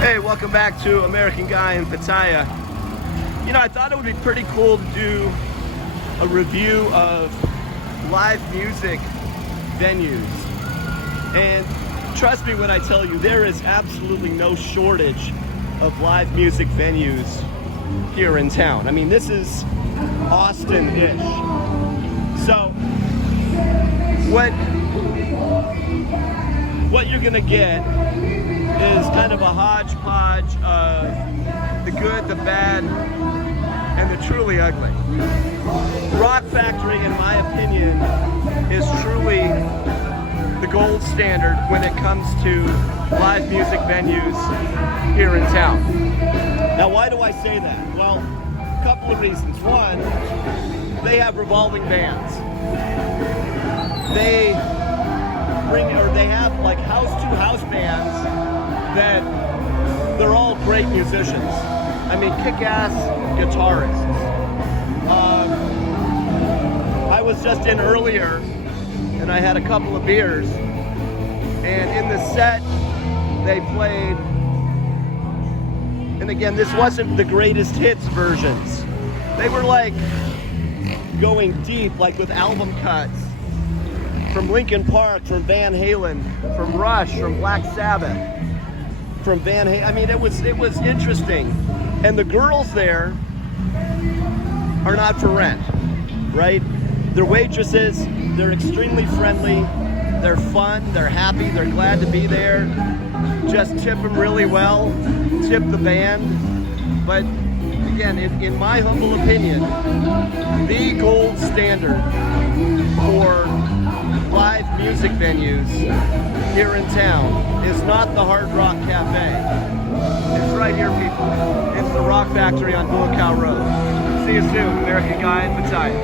Hey, welcome back to American Guy in Pattaya. You know, I thought it would be pretty cool to do a review of live music venues. And trust me when I tell you, there is absolutely no shortage of live music venues here in town. I mean, this is Austin-ish. So, what you're gonna get is kind of a hodgepodge of the good, the bad, and the truly ugly. Rock Factory, in my opinion, is truly the gold standard when it comes to live music venues here in town. Now, why do I say that? Well, a couple of reasons. One, they have revolving bands. They have like house-to-house bands that they're all great musicians. I mean, kick-ass guitarists. I was just in earlier and I had a couple of beers, and in the set they played, and again, this wasn't the greatest hits versions. They were like going deep, like with album cuts from Linkin Park, from Van Halen, from Rush, from Black Sabbath, from Van Halen. I mean, it was interesting. And the girls there are not for rent, right? They're waitresses, they're extremely friendly, they're fun, they're happy, they're glad to be there. Just tip them really well, tip the band. But again, in my humble opinion, the gold standard for live music venues here in town is not the Hard Rock Cafe. It's right here, people. It's the Rock Factory on Buakhao Road. See you soon, American Guy in Pattaya.